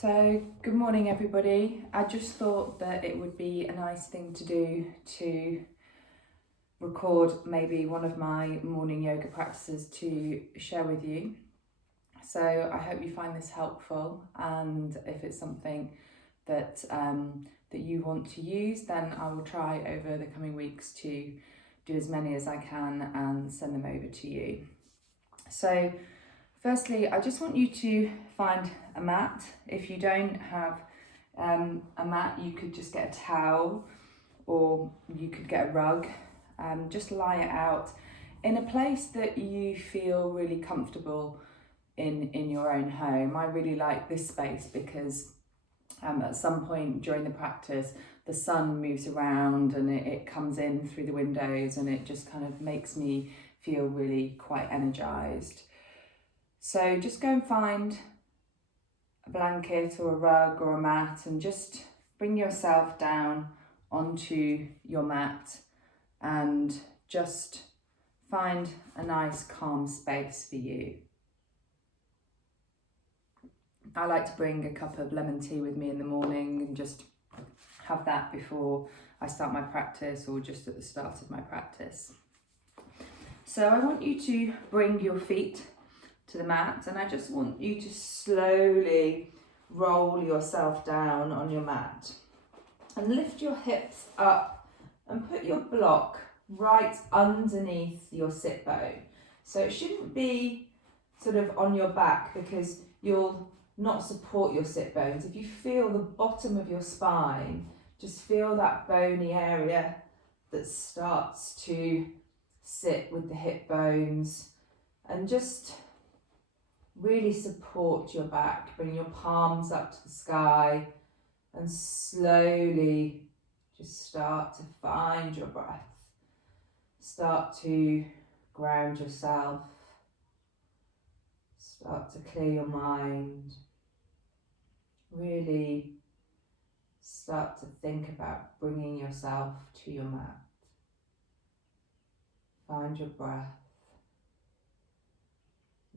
So, good morning everybody. I just thought that it would be a nice thing to do to record maybe one of my morning yoga practices to share with you. So I hope you find this helpful, and if it's something that that you want to use, then I will try over the coming weeks to do as many as I can and send them over to you. So firstly, I just want you to find a mat. If you don't have a mat, you could just get a towel or you could get a rug. Just lie it out in a place that you feel really comfortable in your own home. I really like this space because at some point during the practice, the sun moves around and it comes in through the windows, and it just kind of makes me feel really quite energized. So just go and find a blanket or a rug or a mat and just bring yourself down onto your mat and just find a nice calm space for you. I like to bring a cup of lemon tea with me in the morning and just have that before I start my practice or just at the start of my practice. So I want you to bring your feet to the mat, and I just want you to slowly roll yourself down on your mat and lift your hips up and put your block right underneath your sit bone. So it shouldn't be sort of on your back because you'll not support your sit bones. If you feel the bottom of your spine, just feel that bony area that starts to sit with the hip bones, and just really support your back. Bring your palms up to the sky and slowly just start to find your breath. Start to ground yourself. Start to clear your mind. Really start to think about bringing yourself to your mat. Find your breath.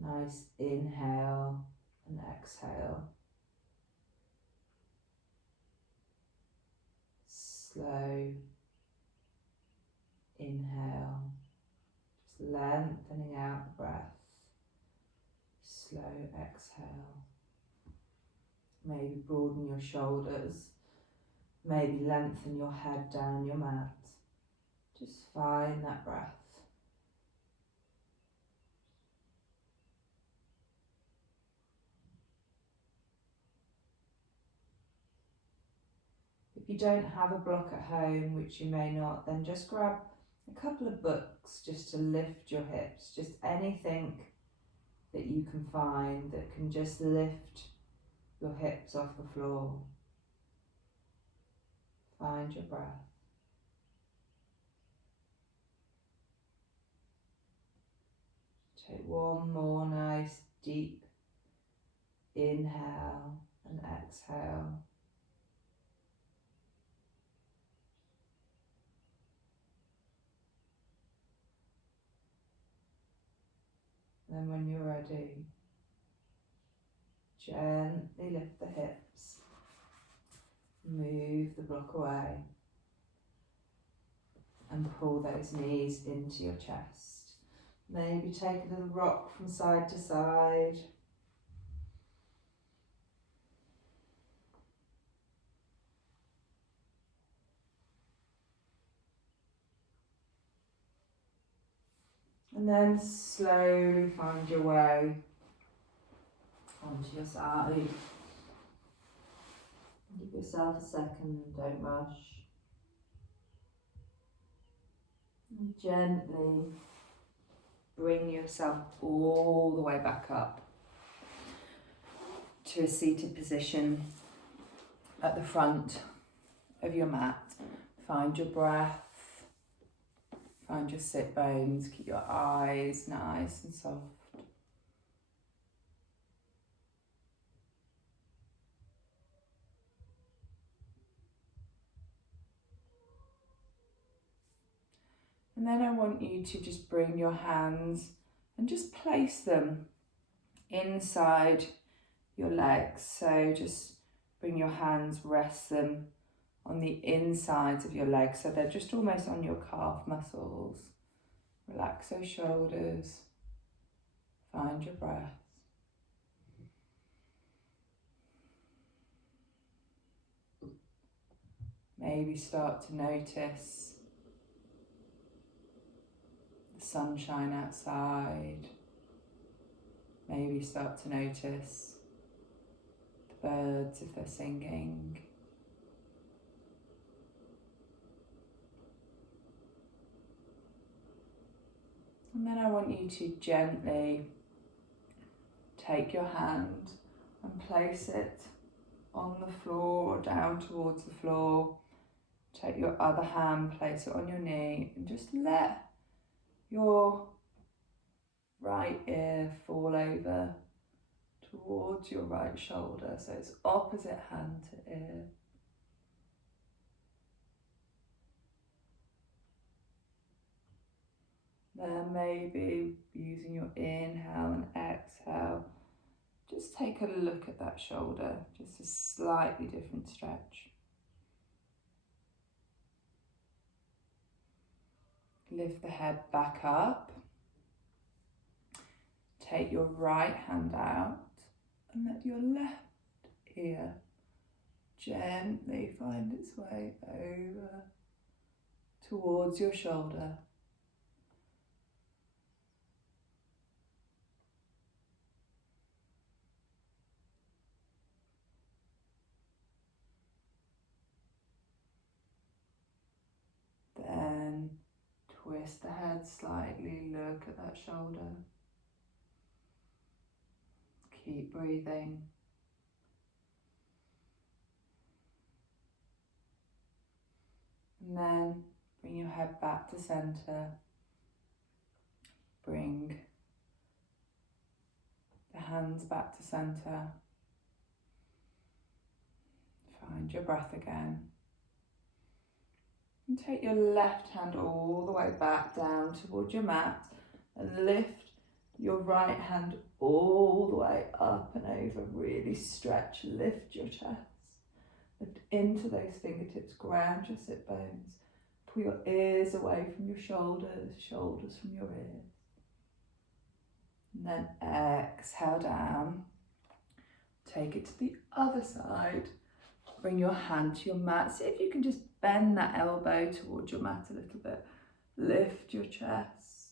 Nice inhale and exhale. Slow inhale, just lengthening out the breath. Slow exhale. Maybe broaden your shoulders. Maybe lengthen your head down your mat. Just find that breath. If you don't have a block at home, which you may not, then just grab a couple of books just to lift your hips. Just anything that you can find that can just lift your hips off the floor. Find your breath. Take one more nice deep inhale and exhale. Then when you're ready, gently lift the hips, move the block away, and pull those knees into your chest. Maybe take a little rock from side to side. And then slowly find your way onto your side. Give yourself a second, don't rush. And gently bring yourself all the way back up to a seated position at the front of your mat. Find your breath. Find your sit bones, keep your eyes nice and soft. And then I want you to just bring your hands and just place them inside your legs. So just bring your hands, rest them on the insides of your legs, so they're just almost on your calf muscles. Relax those shoulders. Find your breath. Maybe start to notice the sunshine outside. Maybe start to notice the birds if they're singing. And then I want you to gently take your hand and place it on the floor or down towards the floor. Take your other hand, place it on your knee, and just let your right ear fall over towards your right shoulder. So it's opposite hand to ear. Then maybe using your inhale and exhale, just take a look at that shoulder, just a slightly different stretch. Lift the head back up. Take your right hand out and let your left ear gently find its way over towards your shoulder. Then twist the head slightly, look at that shoulder. Keep breathing. And then bring your head back to center. Bring the hands back to center. Find your breath again. And take your left hand all the way back down towards your mat and lift your right hand all the way up and over. Really stretch, lift your chest. Lift into those fingertips, ground your sit bones. Pull your ears away from your shoulders, shoulders from your ears. And then exhale down. Take it to the other side. Bring your hand to your mat. See if you can just bend that elbow towards your mat a little bit. Lift your chest.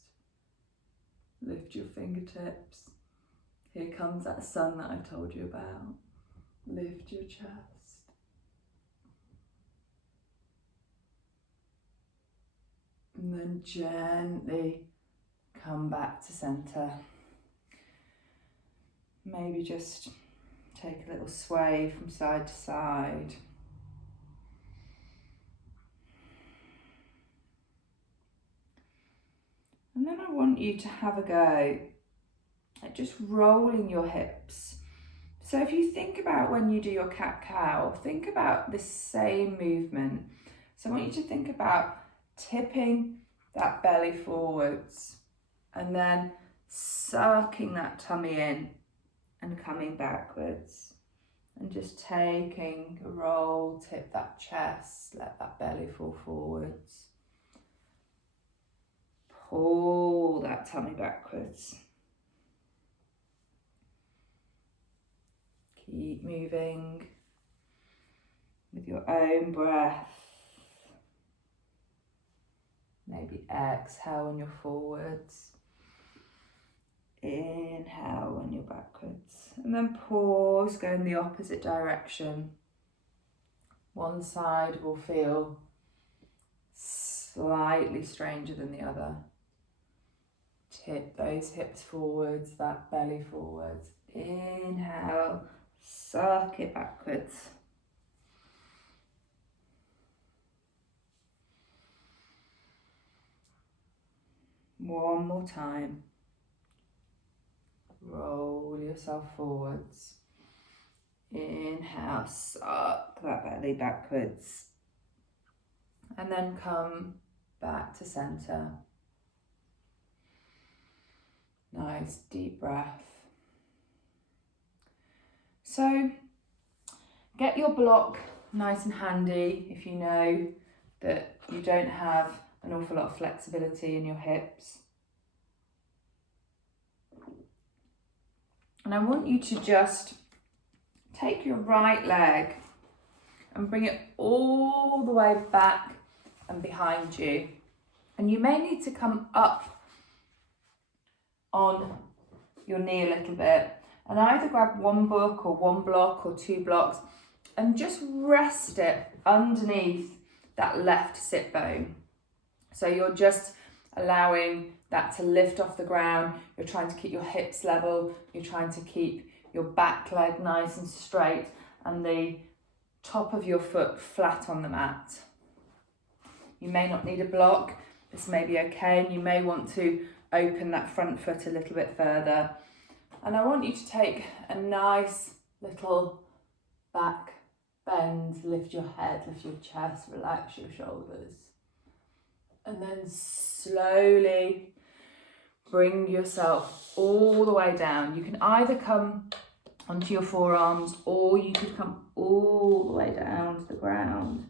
Lift your fingertips. Here comes that sun that I told you about. Lift your chest. And then gently come back to center. Maybe just take a little sway from side to side. And then I want you to have a go at just rolling your hips. So if you think about when you do your cat-cow, think about this same movement. So I want you to think about tipping that belly forwards and then sucking that tummy in and coming backwards. And just taking a roll, tip that chest, let that belly fall forwards. Pull that tummy backwards. Keep moving with your own breath. Maybe exhale when you're forwards. Inhale when you're backwards. And then pause, go in the opposite direction. One side will feel slightly stranger than the other. Tip those hips forwards, that belly forwards. Inhale, suck it backwards. One more time. Roll yourself forwards. Inhale, suck that belly backwards. And then come back to center. Nice deep breath. So get your block nice and handy if you know that you don't have an awful lot of flexibility in your hips. And I want you to just take your right leg and bring it all the way back and behind you. And you may need to come up on your knee a little bit and either grab one book or one block or two blocks and just rest it underneath that left sit bone. So you're just allowing that to lift off the ground. You're trying to keep your hips level. You're trying to keep your back leg nice and straight and the top of your foot flat on the mat. You may not need a block. This may be okay, and you may want to open that front foot a little bit further. And I want you to take a nice little back bend, lift your head, lift your chest, relax your shoulders. And then slowly bring yourself all the way down. You can either come onto your forearms or you could come all the way down to the ground.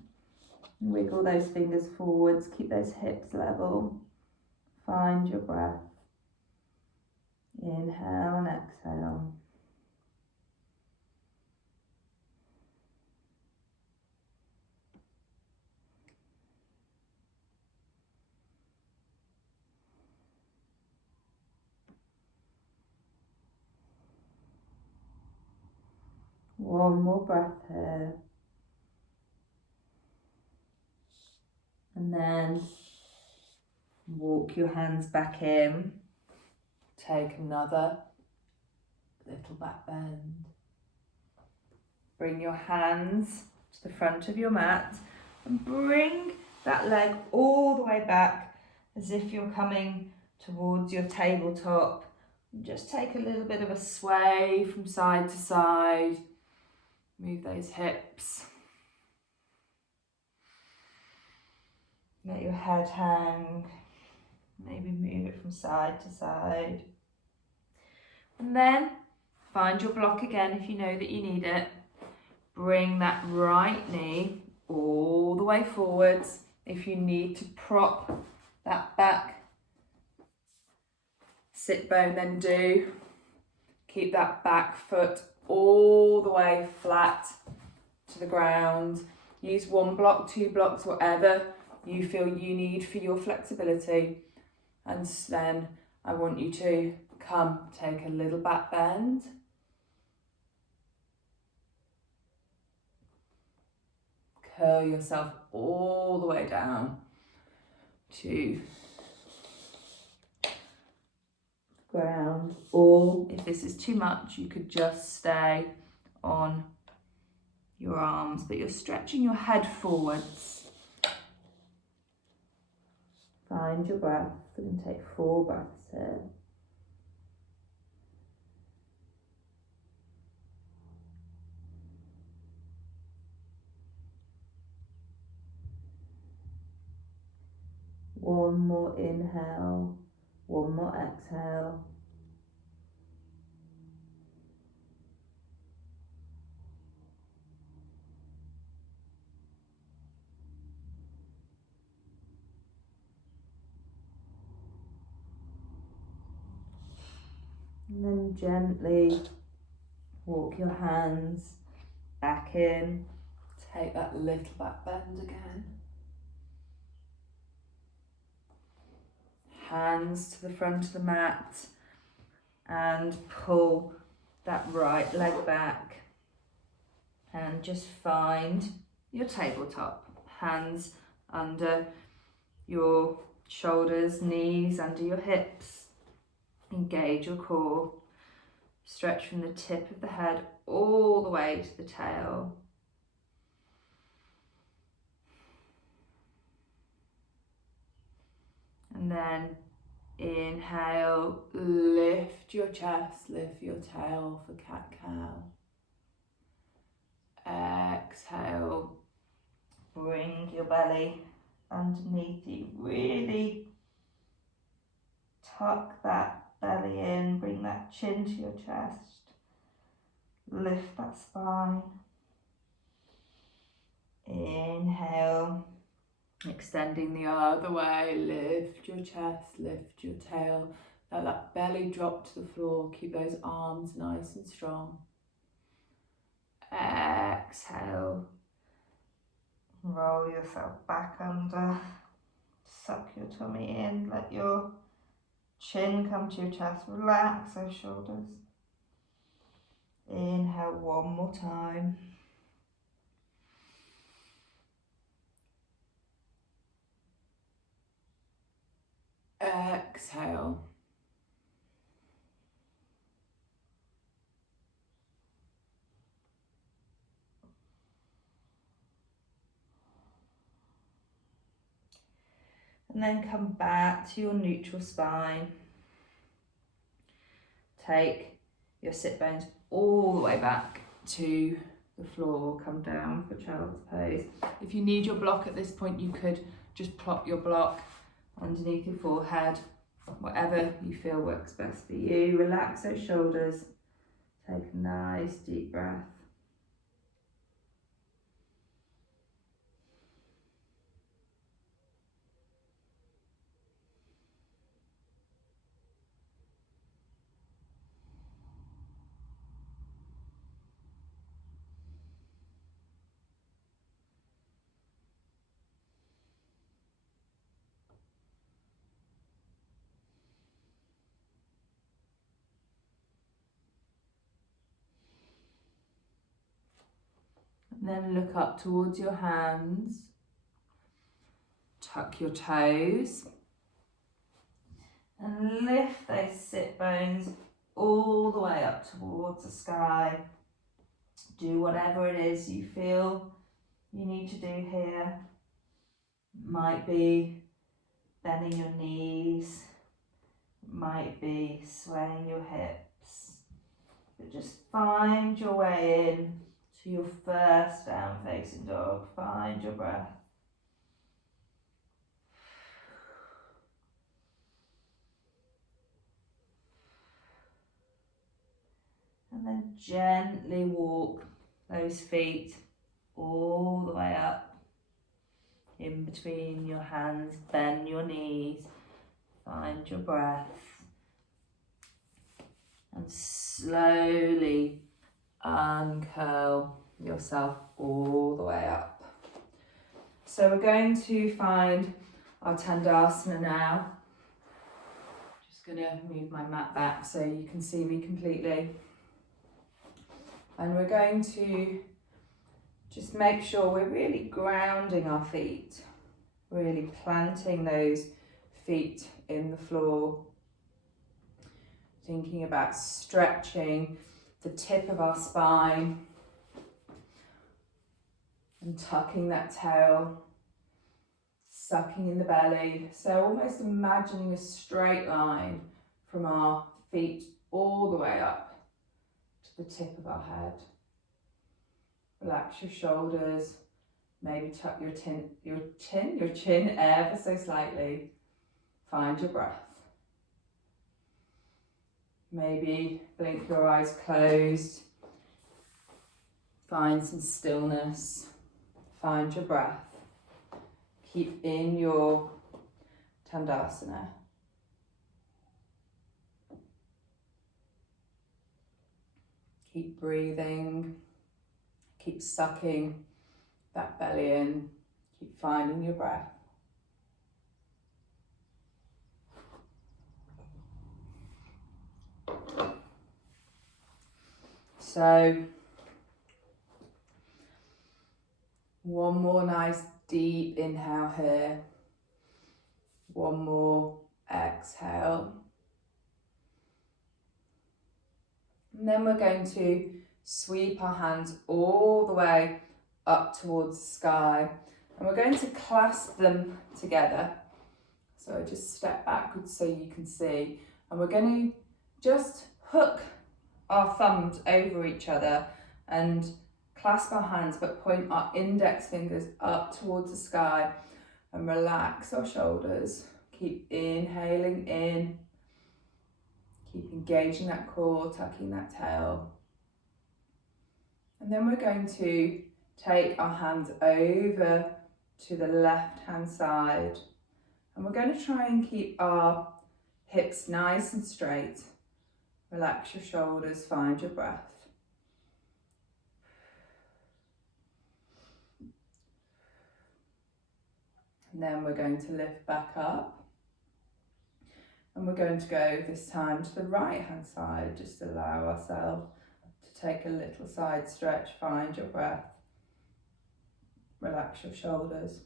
Wiggle those fingers forwards, keep those hips level. Find your breath. Inhale and exhale. One more breath here. And then walk your hands back in. Take another little back bend. Bring your hands to the front of your mat and bring that leg all the way back as if you're coming towards your tabletop. Just take a little bit of a sway from side to side. Move those hips. Let your head hang. Maybe move it from side to side. And then find your block again if you know that you need it. Bring that right knee all the way forwards. If you need to prop that back sit bone, then do. Keep that back foot all the way flat to the ground. Use one block, two blocks, whatever you feel you need for your flexibility. And then I want you to come, take a little back bend. Curl yourself all the way down to the ground. Or if this is too much, you could just stay on your arms, but you're stretching your head forwards. Find your breath and take 4 breaths here. One more inhale, one more exhale. And then gently walk your hands back in. Take that little back bend again. Hands to the front of the mat and pull that right leg back. And just find your tabletop. Hands under your shoulders, knees under your hips. Engage your core. Stretch from the tip of the head all the way to the tail. And then inhale, lift your chest, lift your tail for cat-cow. Exhale, bring your belly underneath you. Really tuck that belly in, bring that chin to your chest. lift that spine. Inhale, extending the other way, lift your chest, lift your tail, let that belly drop to the floor, keep those arms nice and strong. Exhale. Roll yourself back under, suck your tummy in, let your chin come to your chest, relax those shoulders. Inhale one more time. Exhale. And then come back to your neutral spine. Take your sit bones all the way back to the floor. Come down for child's pose. If you need your block at this point, you could just plop your block Underneath your forehead, whatever you feel works best for you. Relax those shoulders. Take a nice deep breath. and then look up towards your hands. Tuck your toes. And lift those sit bones all the way up towards the sky. Do whatever it is you feel you need to do here. Might be bending your knees, might be swaying your hips, but just find your way in to your first down facing dog. Find your breath. And then gently walk those feet all the way up in between your hands. Bend your knees. Find your breath. And slowly uncurl yourself all the way up. So we're going to find our Tandasana now. Just going to move my mat back so you can see me completely. And we're going to just make sure we're really grounding our feet, really planting those feet in the floor. Thinking about stretching the tip of our spine and tucking that tail, sucking in the belly. So almost imagining a straight line from our feet all the way up to the tip of our head. Relax your shoulders, maybe tuck your chin ever so slightly. Find your breath. Maybe blink your eyes closed. Find some stillness. Find your breath. Keep in your Tandasana. Keep breathing. Keep sucking that belly in. Keep finding your breath. So, one more nice deep inhale here. One more exhale. And then we're going to sweep our hands all the way up towards the sky. And we're going to clasp them together. So I just step backwards so you can see. And we're going to just hook our thumbs over each other and clasp our hands, but point our index fingers up towards the sky and relax our shoulders. Keep inhaling in. Keep engaging that core, tucking that tail. And then we're going to take our hands over to the left hand side. And we're going to try and keep our hips nice and straight. Relax your shoulders, find your breath. And then we're going to lift back up. And we're going to go this time to the right hand side. Just allow ourselves to take a little side stretch, find your breath. Relax your shoulders.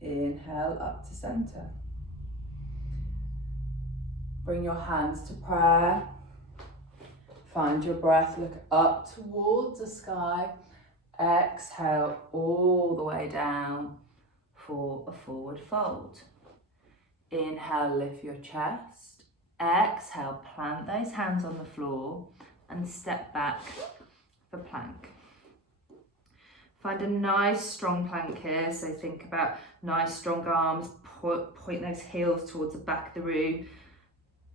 Inhale up to center. Bring your hands to prayer. Find your breath, look up towards the sky. Exhale all the way down for a forward fold. Inhale, lift your chest. Exhale, plant those hands on the floor and step back for plank. Find a nice strong plank here, so think about nice strong arms, point those heels towards the back of the room.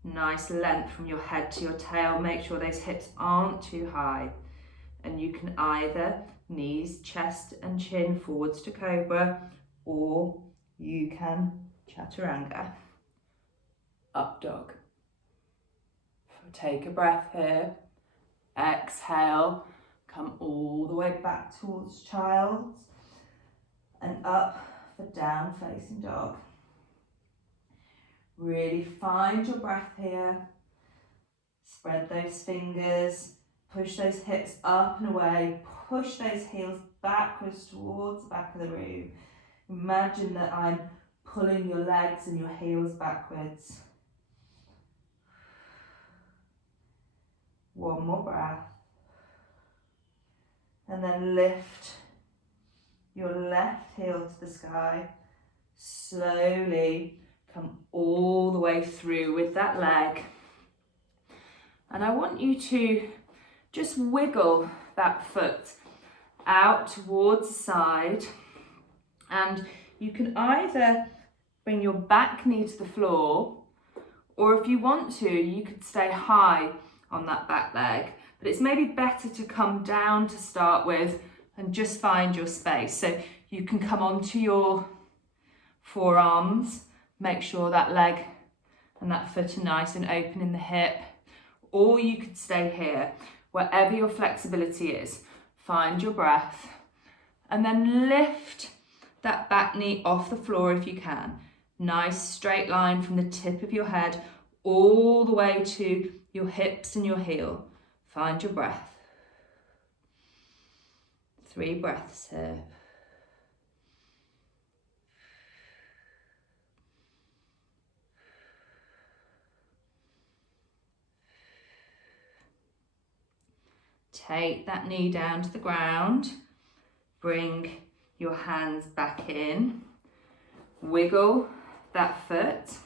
Nice length from your head to your tail, make sure those hips aren't too high. And you can either knees, chest and chin forwards to cobra, or you can chaturanga, up dog. Take a breath here, exhale, come all the way back towards child's and up for down facing dog. Really find your breath here. Spread those fingers, push those hips up and away, push those heels backwards towards the back of the room. Imagine that I'm pulling your legs and your heels backwards. One more breath. And then lift your left heel to the sky. Slowly come all the way through with that leg. And I want you to just wiggle that foot out towards the side. And you can either bring your back knee to the floor, or if you want to, you could stay high on that back leg. But it's maybe better to come down to start with and just find your space. So you can come onto your forearms, make sure that leg and that foot are nice and open in the hip, or you could stay here, wherever your flexibility is. Find your breath and then lift that back knee off the floor if you can. Nice straight line from the tip of your head all the way to your hips and your heel. Find your breath. 3 breaths here. Take that knee down to the ground. Bring your hands back in. Wiggle that foot.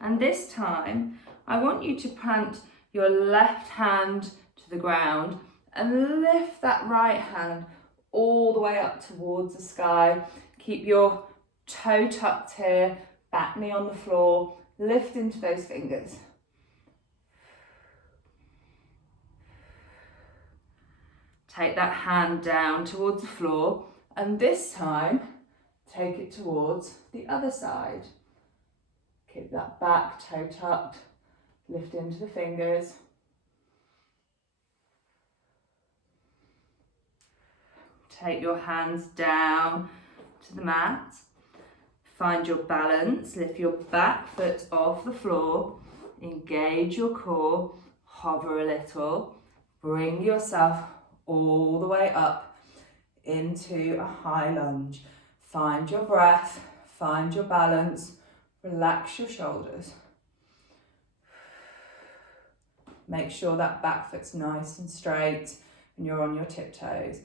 And this time, I want you to plant your left hand to the ground and lift that right hand all the way up towards the sky. Keep your toe tucked here, back knee on the floor, lift into those fingers. Take that hand down towards the floor, and this time, take it towards the other side. Keep that back toe tucked, lift into the fingers. Take your hands down to the mat. Find your balance, lift your back foot off the floor, engage your core, hover a little, bring yourself all the way up into a high lunge. Find your breath, find your balance, relax your shoulders. Make sure that back foot's nice and straight and you're on your tiptoes.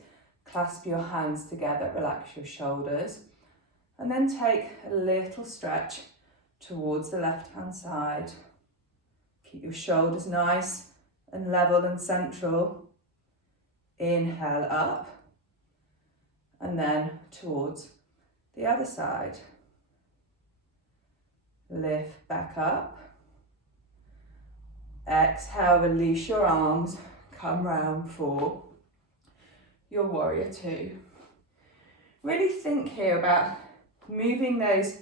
Clasp your hands together, relax your shoulders. And then take a little stretch towards the left-hand side. Keep your shoulders nice and level and central. Inhale up. And then towards the other side. Lift back up. Exhale, release your arms, come round for your warrior two. Really think here about moving those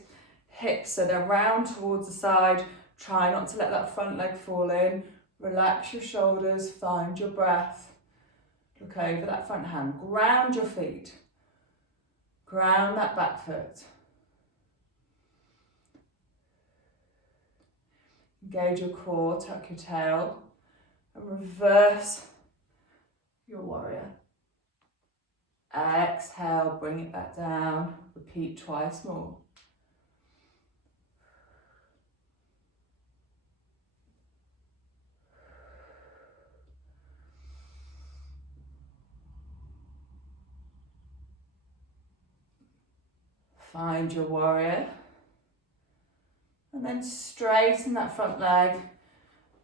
hips so they're round towards the side. Try not to let that front leg fall in. Relax your shoulders, find your breath. Look over that front hand, ground your feet. Ground that back foot. Engage your core, tuck your tail, and reverse your warrior. Exhale, bring it back down. Repeat twice more. Find your warrior. And then straighten that front leg.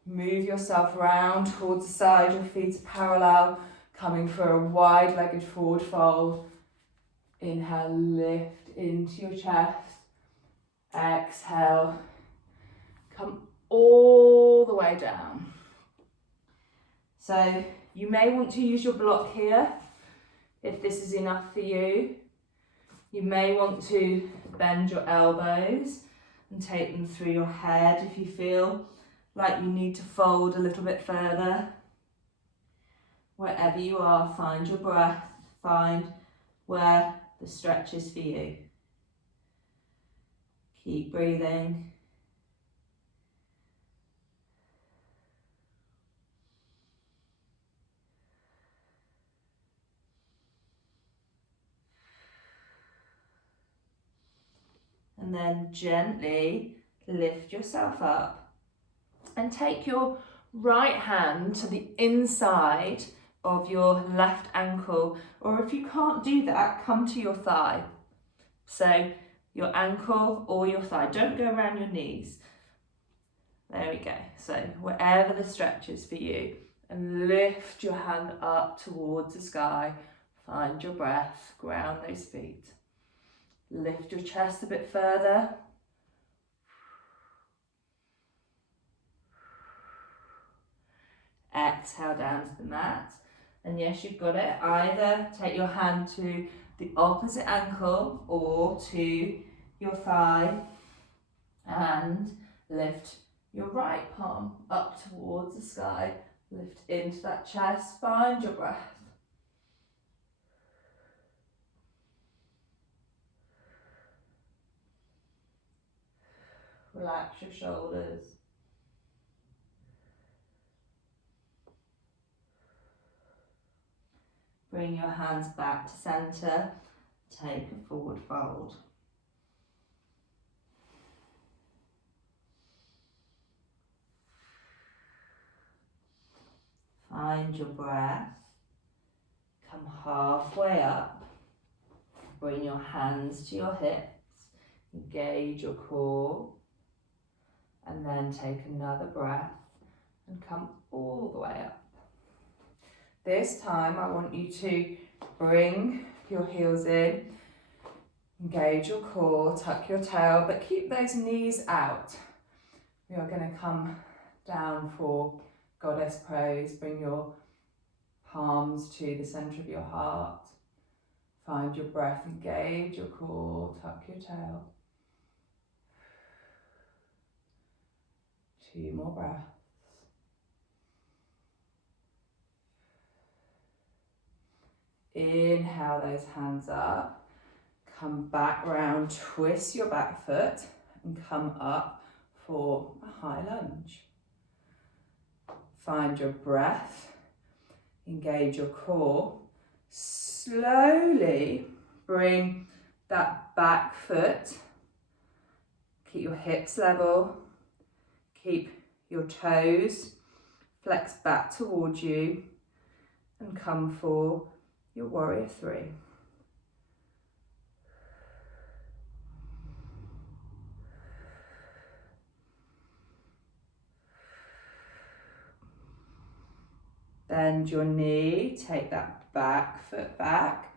Move yourself round towards the side. Your feet are parallel. Coming for a wide-legged forward fold. Inhale, lift into your chest. Exhale. Come all the way down. So you may want to use your block here if this is enough for you. You may want to bend your elbows and take them through your head if you feel like you need to fold a little bit further. Wherever you are, find your breath, find where the stretch is for you. Keep breathing. And then gently lift yourself up and take your right hand to the inside of your left ankle, or if you can't do that, come to your thigh. So your ankle or your thigh, don't go around your knees. There we go. So wherever the stretch is for you, and lift your hand up towards the sky. Find your breath, ground those feet. Lift your chest a bit further. Exhale down to the mat. And yes, you've got it. Either take your hand to the opposite ankle or to your thigh and lift your right palm up towards the sky. Lift into that chest. Find your breath. Relax your shoulders. Bring your hands back to center. Take a forward fold. Find your breath. Come halfway up. Bring your hands to your hips. Engage your core. And then take another breath and come all the way up. This time I want you to bring your heels in, engage your core, tuck your tail, but keep those knees out. We are going to come down for goddess pose. Bring your palms to the center of your heart. Find your breath, engage your core, tuck your tail. 2 more breaths. Inhale those hands up. Come back round, twist your back foot and come up for a high lunge. Find your breath, engage your core. Slowly bring that back foot, keep your hips level. Keep your toes flex back towards you and come for your warrior 3. Bend your knee, take that back foot back,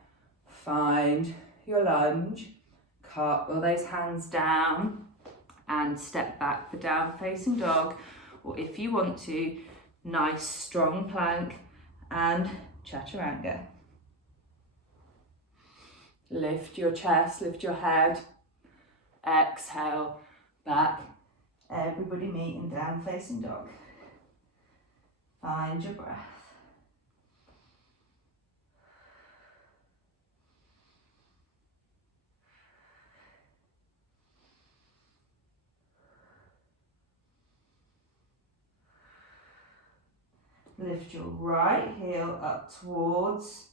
find your lunge, cartwheel those hands down and step back for down facing dog, or if you want to, nice strong plank and chaturanga. Lift your chest, lift your head. Exhale, back. Everybody meeting down facing dog. Find your breath. Lift your right heel up towards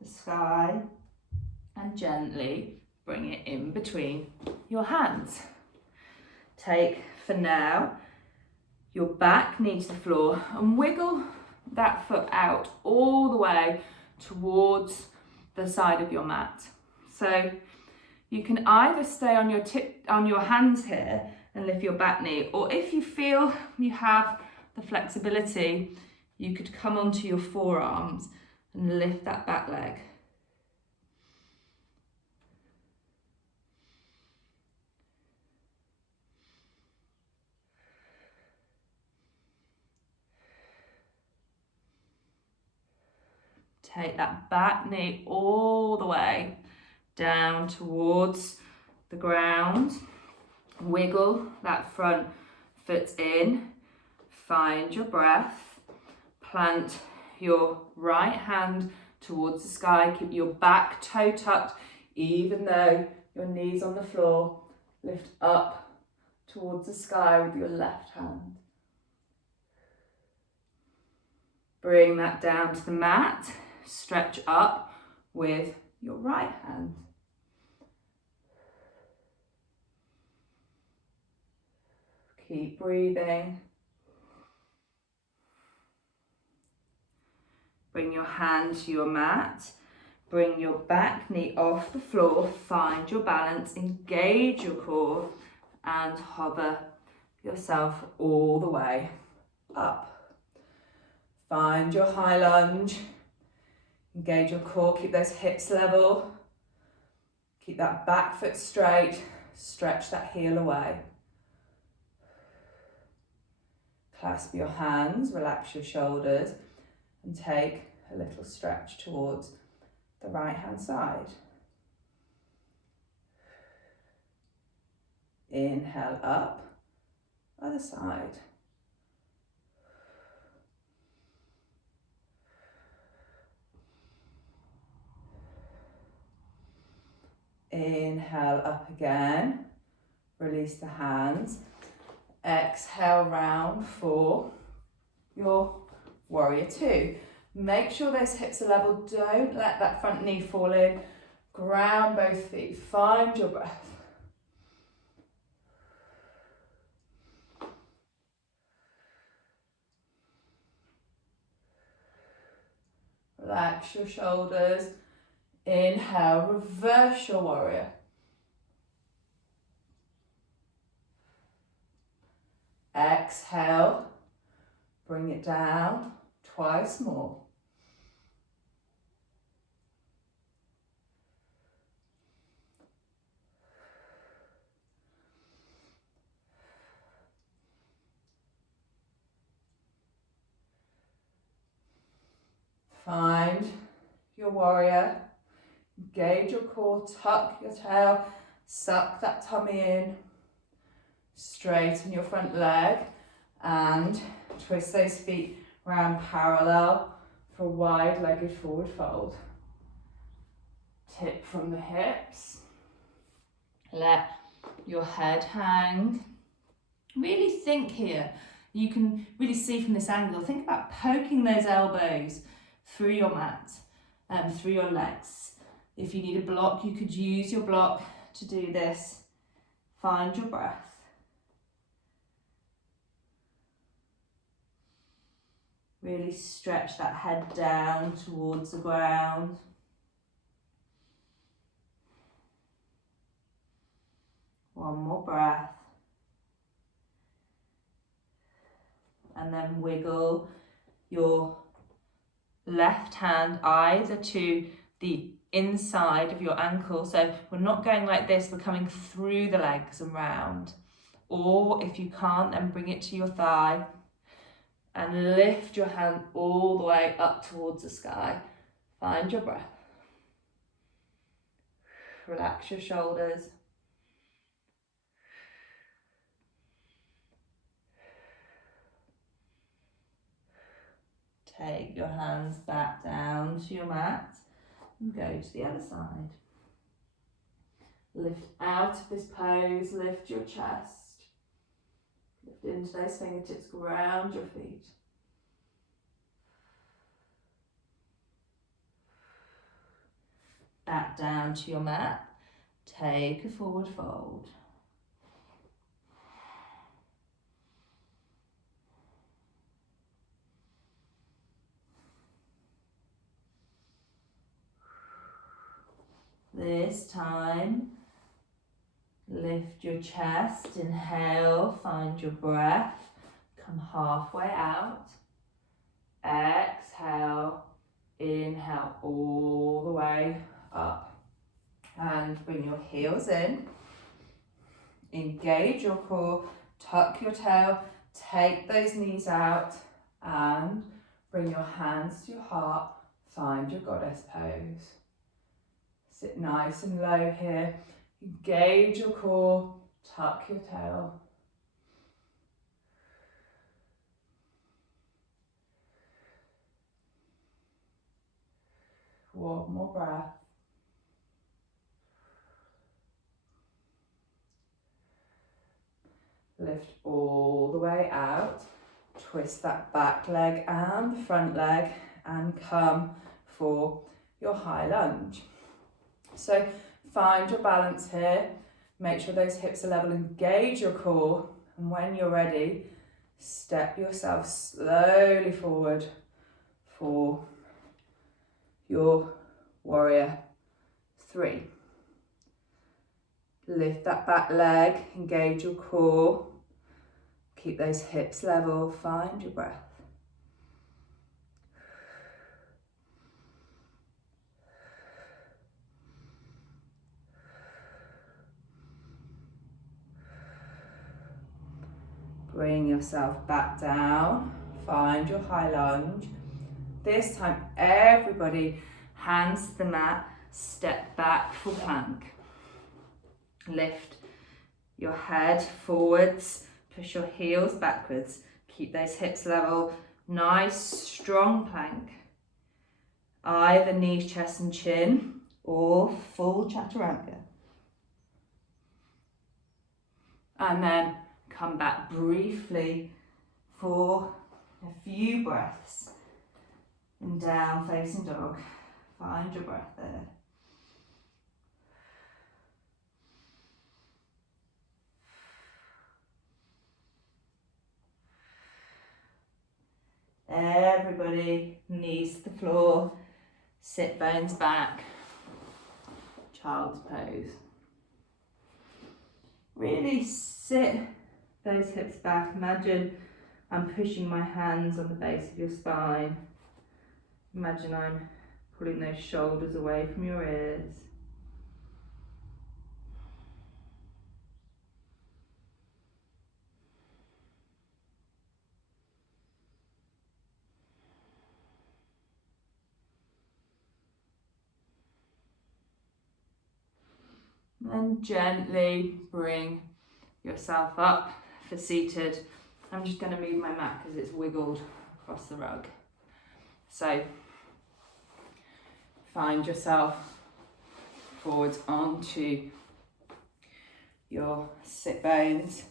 the sky and gently bring it in between your hands. Take, for now, your back knee to the floor and wiggle that foot out all the way towards the side of your mat. So you can either stay on your hands here and lift your back knee, or if you feel you have the flexibility, you could come onto your forearms and lift that back leg. Take that back knee all the way down towards the ground. Wiggle that front foot in. Find your breath. Plant your right hand towards the sky. Keep your back toe tucked, even though your knee's on the floor. Lift up towards the sky with your left hand. Bring that down to the mat. Stretch up with your right hand. Keep breathing. Bring your hand to your mat. Bring your back knee off the floor. Find your balance. Engage your core and hover yourself all the way up. Find your high lunge. Engage your core, keep those hips level. Keep that back foot straight, stretch that heel away. Clasp your hands, relax your shoulders, and take a little stretch towards the right hand side. Inhale up, other side. Inhale up again, release the hands. Exhale round for your warrior two. Make sure those hips are level, don't let that front knee fall in. Ground both feet, find your breath. Relax your shoulders. Inhale, reverse your warrior. Exhale, bring it down twice more. Find your warrior. Engage your core, tuck your tail, suck that tummy in, straighten your front leg and twist those feet round parallel for a wide-legged forward fold. Tip from the hips, let your head hang. Really think here, you can really see from this angle, think about poking those elbows through your mat, through your legs. If you need a block, you could use your block to do this. Find your breath. Really stretch that head down towards the ground. One more breath. And then wiggle your left hand either to the inside of your ankle. So we're not going like this, we're coming through the legs and round. or if you can't, then bring it to your thigh and lift your hand all the way up towards the sky. Find your breath. Relax your shoulders. Take your hands back down to your mat and go to the other side. Lift out of this pose, lift your chest. Lift into those fingertips, ground your feet. Back down to your mat. Take a forward fold. This time, lift your chest, inhale, find your breath, come halfway out, exhale, inhale all the way up, and bring your heels in, engage your core, tuck your tail, take those knees out, and bring your hands to your heart, find your goddess pose. Sit nice and low here. Engage your core, tuck your tail. One more breath. Lift all the way out. Twist that back leg and the front leg and come for your high lunge. So find your balance here, make sure those hips are level, engage your core, and when you're ready, step yourself slowly forward for your warrior 3. Lift that back leg, engage your core, keep those hips level, find your breath. Bring yourself back down, find your high lunge. This time, everybody, hands to the mat, step back for plank. Lift your head forwards, push your heels backwards, keep those hips level, nice strong plank. Either knees, chest and chin, or full chaturanga. And then come back briefly for a few breaths in down facing dog. Find your breath there. Everybody, knees to the floor, sit bones back, child's pose. Really sit those hips back. Imagine I'm pushing my hands on the base of your spine. Imagine I'm pulling those shoulders away from your ears. And gently bring yourself up for seated. I'm just going to move my mat because it's wiggled across the rug. So find yourself forwards onto your sit bones.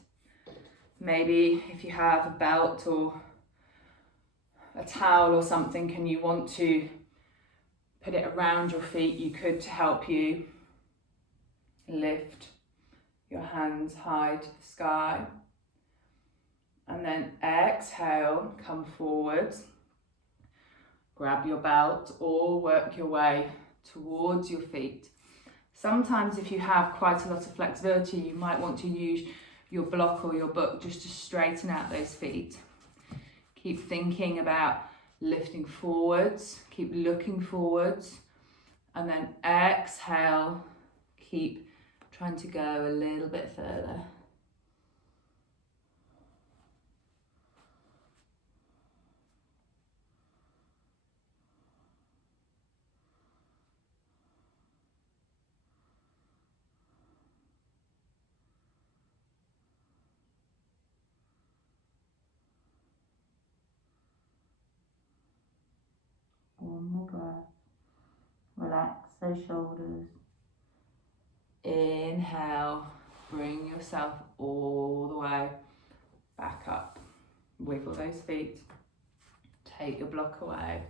Maybe if you have a belt or a towel or something and you want to put it around your feet, you could to help you. Lift your hands high to the sky. And then exhale, come forwards. Grab your belt or work your way towards your feet. Sometimes if you have quite a lot of flexibility, you might want to use your block or your book just to straighten out those feet. Keep thinking about lifting forwards, keep looking forwards, and then exhale, keep trying to go a little bit further. breath. Relax those shoulders. Inhale, bring yourself all the way back up. Wiggle those feet. Take your block away.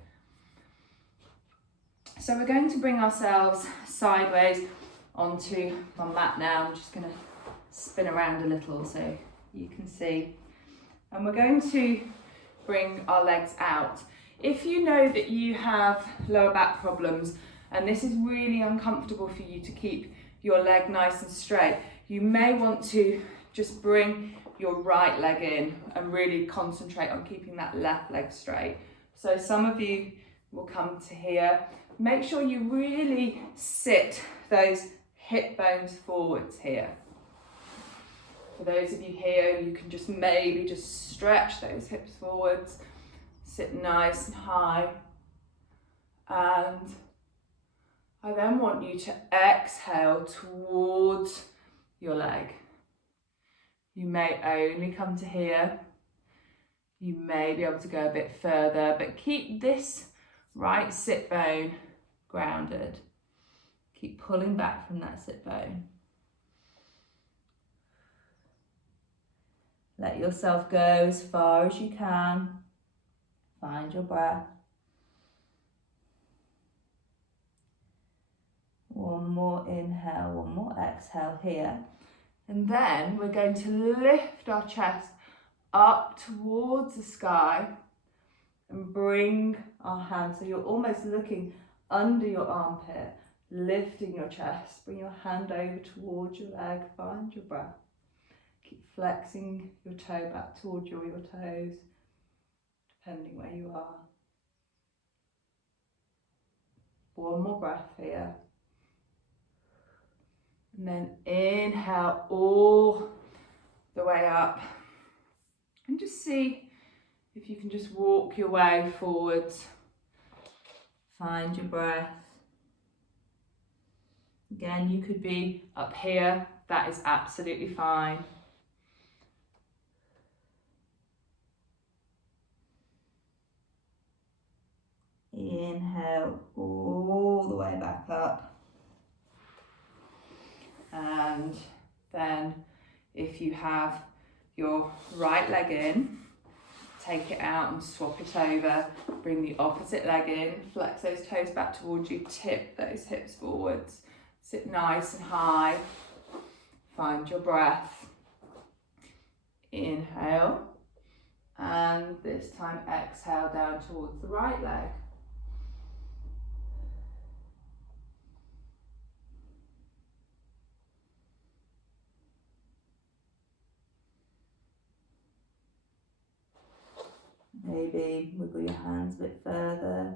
So we're going to bring ourselves sideways onto my mat now. I'm just going to spin around a little so you can see. And we're going to bring our legs out. If you know that you have lower back problems and this is really uncomfortable for you to keep your leg nice and straight, you may want to just bring your right leg in and really concentrate on keeping that left leg straight. So some of you will come to here. Make sure you really sit those hip bones forwards here. For those of you here, you can just maybe just stretch those hips forwards, sit nice and high. And I then want you to exhale towards your leg. You may only come to here. You may be able to go a bit further, but keep this right sit bone grounded. Keep pulling back from that sit bone. Let yourself go as far as you can. Find your breath. One more inhale, one more exhale here. And then we're going to lift our chest up towards the sky and bring our hands. So you're almost looking under your armpit, lifting your chest. Bring your hand over towards your leg. Find your breath. Keep flexing your toe back towards your toes, depending where you are. One more breath here. And then inhale all the way up. And just see if you can just walk your way forwards. Find your breath. Again, you could be up here. That is absolutely fine. Inhale all the way back up. And then if you have your right leg in, take it out and swap it over. Bring the opposite leg in, flex those toes back towards you, tip those hips forwards. Sit nice and high. Find your breath. Inhale. And this time exhale down towards the right leg. Maybe wiggle your hands a bit further.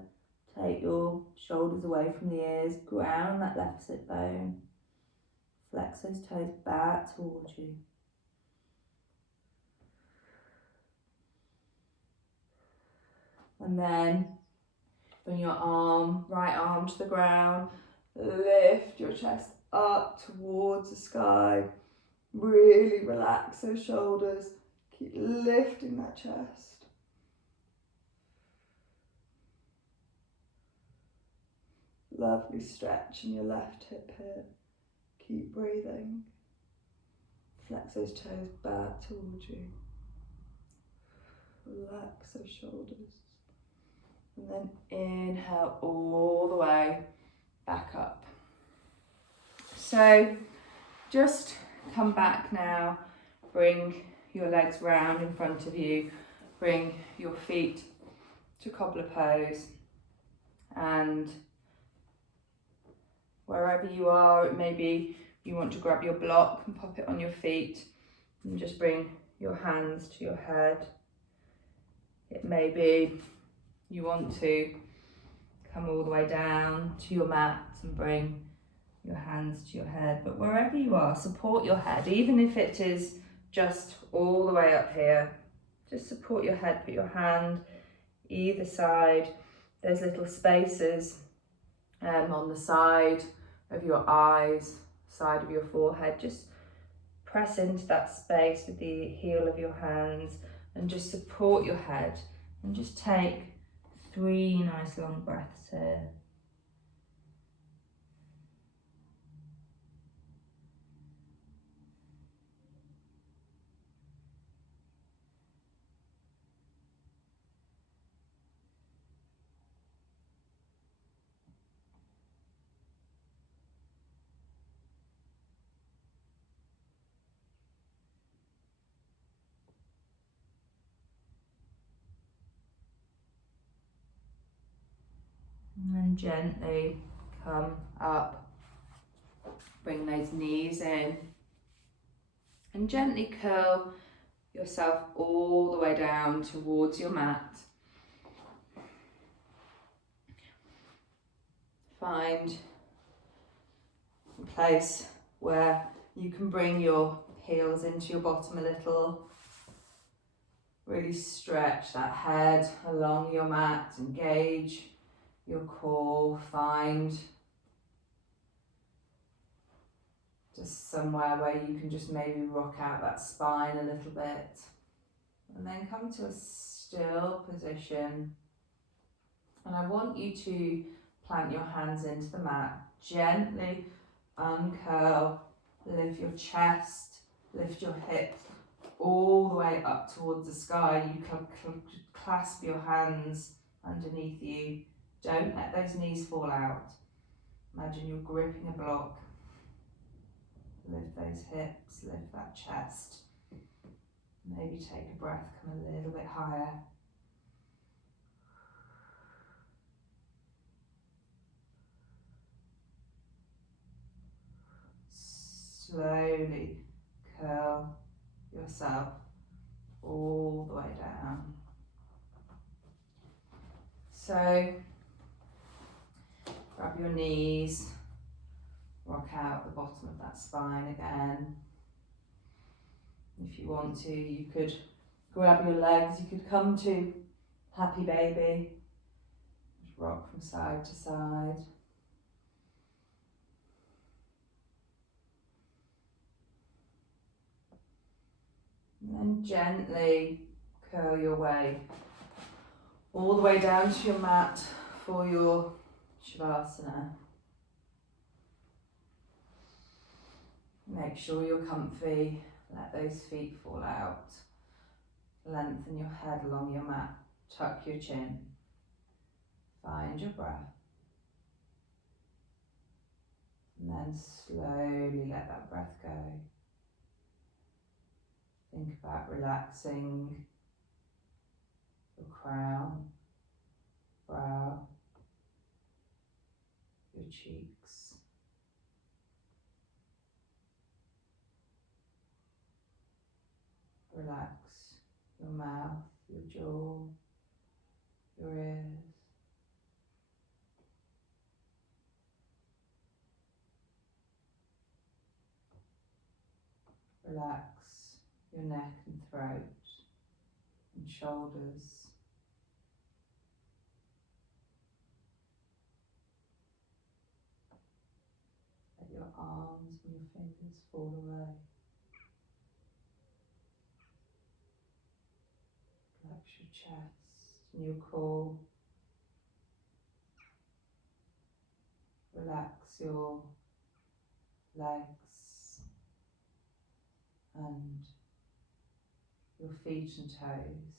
Take your shoulders away from the ears. Ground that left sit bone. Flex those toes back towards you. And then bring your right arm to the ground. Lift your chest up towards the sky. Really relax those shoulders. Keep lifting that chest. Lovely stretch in your left hip here. Keep breathing. Flex those toes back towards you. Relax those shoulders. And then inhale all the way back up. So just come back now. Bring your legs round in front of you. Bring your feet to cobbler pose. And wherever you are, it may be you want to grab your block and pop it on your feet and just bring your hands to your head. It may be you want to come all the way down to your mat and bring your hands to your head. But wherever you are, support your head, even if it is just all the way up here. Just support your head, put your hand either side. There's little spaces on the side of your eyes, side of your forehead. Just press into that space with the heel of your hands and just support your head and just take 3 nice long breaths here. And then gently come up, bring those knees in, and gently curl yourself all the way down towards your mat. Find a place where you can bring your heels into your bottom a little. Really stretch that head along your mat, engage your core, find just somewhere where you can just maybe rock out that spine a little bit. And then come to a still position. And I want you to plant your hands into the mat, gently uncurl, lift your chest, lift your hips all the way up towards the sky. You can clasp your hands underneath you. Don't let those knees fall out. Imagine you're gripping a block. Lift those hips, lift that chest. Maybe take a breath, come a little bit higher. Slowly curl yourself all the way down. So, grab your knees, rock out the bottom of that spine again. If you want to, you could grab your legs, you could come to happy baby, just rock from side to side. And then gently curl your way all the way down to your mat for your Shavasana. Make sure you're comfy, let those feet fall out. Lengthen your head along your mat, tuck your chin. Find your breath. And then slowly let that breath go. Think about relaxing your crown, brow, your cheeks. Relax your mouth, your jaw, your ears. Relax your neck and throat and shoulders. Let your arms and your fingers fall away. Relax your chest and your core. Relax your legs and your feet and toes.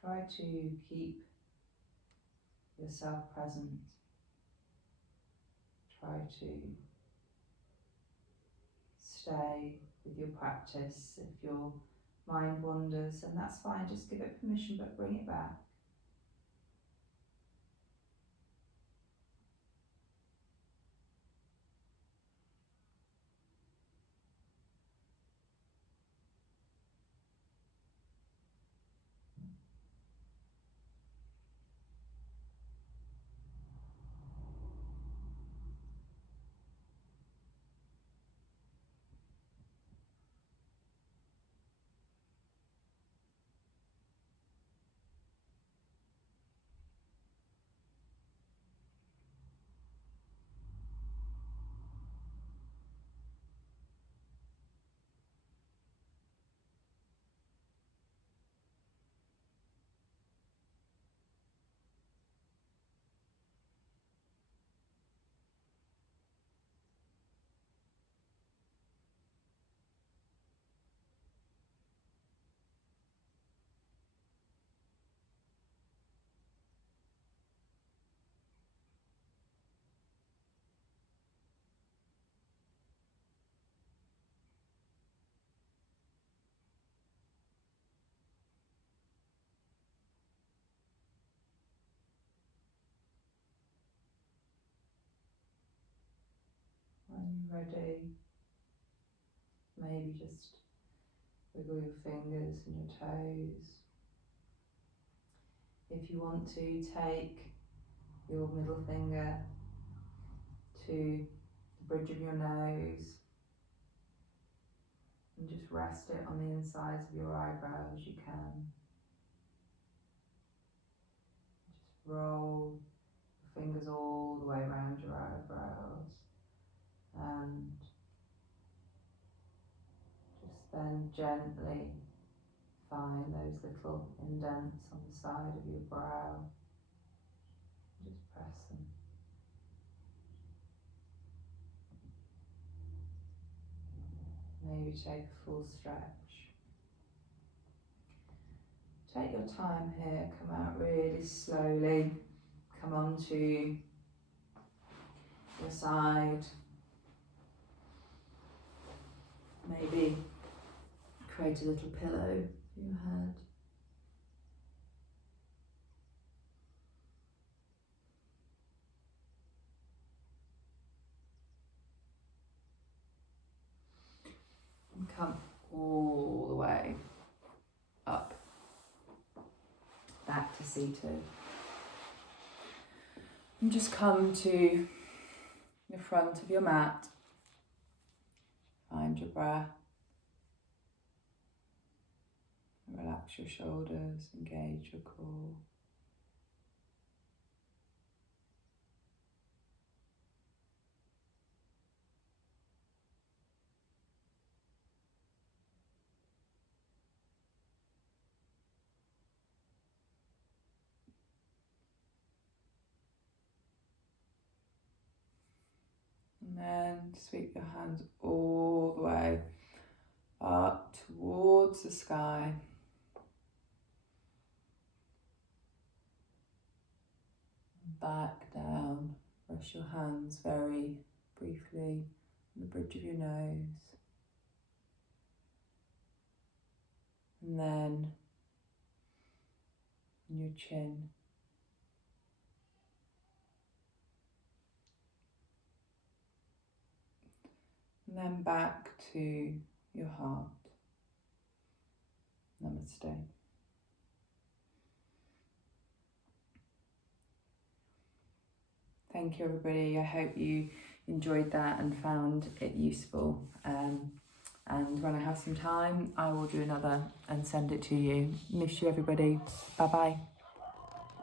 Try to keep yourself present. Try to stay with your practice. If your mind wanders, and that's fine, just give it permission, but bring it back. ready, maybe just wiggle your fingers and your toes. If you want to, take your middle finger to the bridge of your nose and just rest it on the insides of your eyebrows. You can just roll your fingers all the way around your eyebrows and just then gently find those little indents on the side of your brow. Just press them. Maybe take a full stretch. Take your time here, come out really slowly, come onto your side. Maybe create a little pillow for your head. And come all the way up, back to seated. And just come to the front of your mat. Find your breath. Relax your shoulders, engage your core. And then sweep your hands all the way up towards the sky. Back down. Rest your hands very briefly on the bridge of your nose. And then on your chin. And then back to your heart. Namaste. Thank you, everybody. I hope you enjoyed that and found it useful. And when I have some time, I will do another and send it to you. Miss you, everybody. Bye-bye.